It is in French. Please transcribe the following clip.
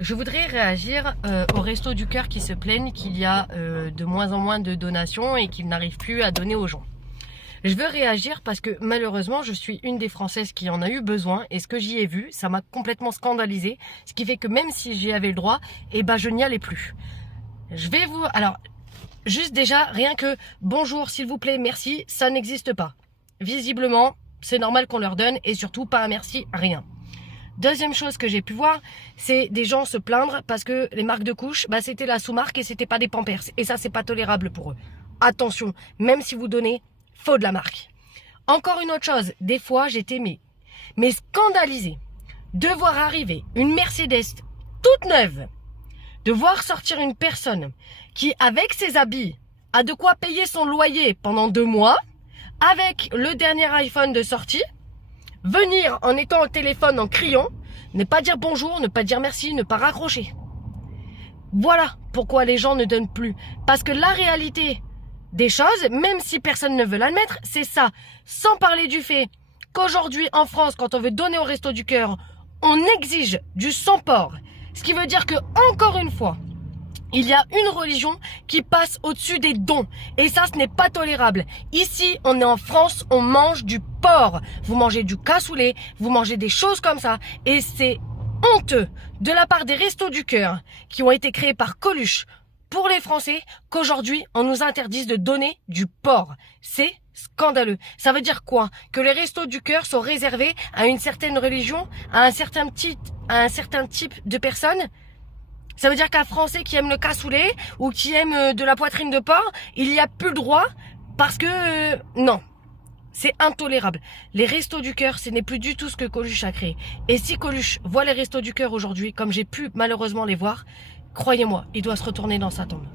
Je voudrais réagir aux Restos du Cœur qui se plaignent qu'il y a de moins en moins de donations et qu'ils n'arrivent plus à donner aux gens. Je veux réagir parce que malheureusement, je suis une des Françaises qui en a eu besoin et ce que j'y ai vu, ça m'a complètement scandalisée. Ce qui fait que même si j'y avais le droit, eh ben je n'y allais plus. Alors, juste déjà, rien que bonjour, s'il vous plaît, merci, ça n'existe pas. Visiblement, c'est normal qu'on leur donne et surtout pas un merci, rien. Deuxième chose que j'ai pu voir, c'est des gens se plaindre parce que les marques de couches, c'était la sous-marque et c'était pas des Pampers. Et ça, c'est pas tolérable pour eux. Attention, même si vous donnez, faut de la marque. Encore une autre chose, des fois, j'étais mais scandalisée de voir arriver une Mercedes toute neuve, de voir sortir une personne qui, avec ses habits, a de quoi payer son loyer pendant 2 mois, avec le dernier iPhone de sortie, venir en étant au téléphone en criant, ne pas dire bonjour, ne pas dire merci, ne pas raccrocher. Voilà pourquoi les gens ne donnent plus. Parce que la réalité des choses, même si personne ne veut l'admettre, c'est ça. Sans parler du fait qu'aujourd'hui en France, quand on veut donner au Resto du Cœur, on exige du sang-porc. Ce qui veut dire que, encore une fois, il y a une religion qui passe au-dessus des dons. Et ça, ce n'est pas tolérable. Ici, on est en France, on mange du porc. Vous mangez du cassoulet, vous mangez des choses comme ça. Et c'est honteux de la part des Restos du Cœur qui ont été créés par Coluche pour les Français qu'aujourd'hui, on nous interdise de donner du porc. C'est scandaleux. Ça veut dire quoi? Que les Restos du Cœur sont réservés à une certaine religion, à un certain type de personnes? Ça veut dire qu'un Français qui aime le cassoulet ou qui aime de la poitrine de porc, il n'y a plus le droit parce que... non, c'est intolérable. Les Restos du Cœur, ce n'est plus du tout ce que Coluche a créé. Et si Coluche voit les Restos du Cœur aujourd'hui, comme j'ai pu malheureusement les voir, croyez-moi, il doit se retourner dans sa tombe.